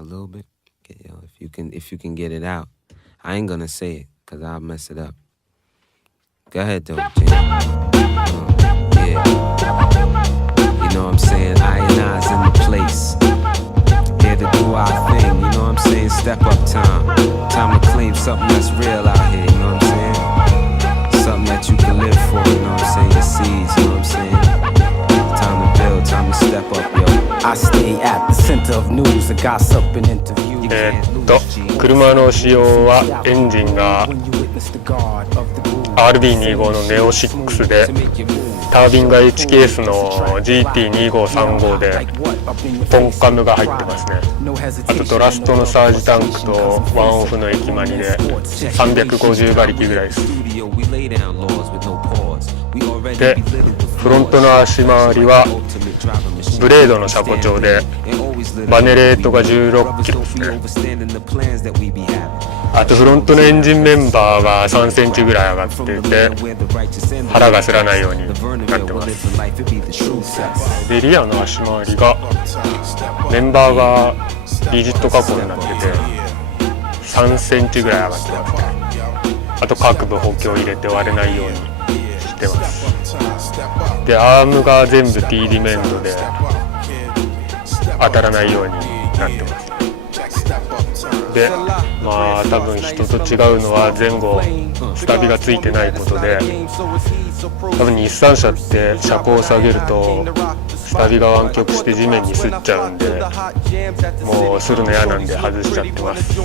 A little bit. Okay, yo, if you can, if you can get it out, I ain't gonna say it because I'll mess it up. Go ahead though, Jim. Uh, yeah. You know what I'm saying? I and I's in the place. Here to do our thing. You know what I'm saying? Step up time. Time to claim something that's real out here. You know what I'm saying? Something that you can live for. You know what I'm saying? Your seeds. You know what I'm saying? Time to build. Time to step up, yo. I stay at と車の仕様はエンジンが RD25 のネオ6でタービンがケースの GT2535 でポンカムが入ってますね。あとドラストのサージタンクとワンオフの駅マニで350馬力ぐらいです。でフロントの足回りはブレードの車庫調でバネレートが16キロ。あとフロントのエンジンメンバーが3センチぐらい上がっていて腹がすらないようになってます。でリアの足回りがメンバーがリジット加工になってて3センチぐらい上がってます。あと各部補強入れて割れないように。してます。でアームが全部 T ディメンドで当たらないようになってます。でまあ多分人と違うのは前後スタビがついてないことで多分日産車って車高を下げるとスタビが湾曲して地面にすっちゃうんでもうするの嫌なんで外しちゃってます。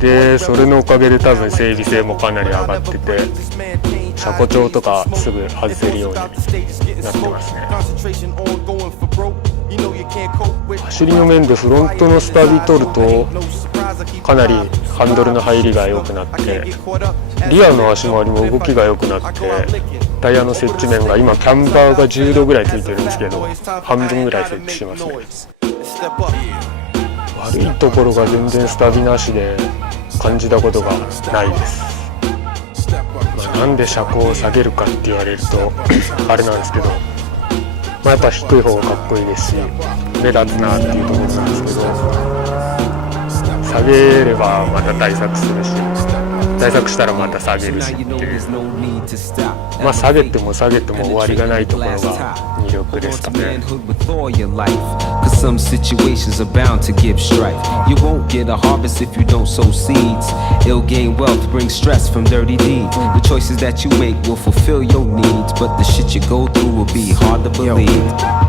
でそれのおかげで多分整備性もかなり上がってて車庫帳とかすぐ外せるようになってますね。走りの面でフロントのスタビ取るとかなりハンドルの入りが良くなってリアの足回りも動きが良くなってタイヤの接地面が今キャンバーが10度ぐらいついてるんですけど半分ぐらい設置しますね。悪いところが全然スタビなしで感じたことがないです、なんで車高を下げるかって言われるとあれなんですけど、まあ、やっぱ低い方がかっこいいですし目立つなっていうところなんですけど下げればまた対策するし対策したらまた下げるしっていう。まあ下げても下げても終わりがないところが 魅力ですかね Cause some situations are bound to give strife. You won't get a harvest if you don't sow seeds. Ill gain wealth brings stress from dirty deeds. The choices that you make will fulfill your needs, but the shit you go through will be hard to believe.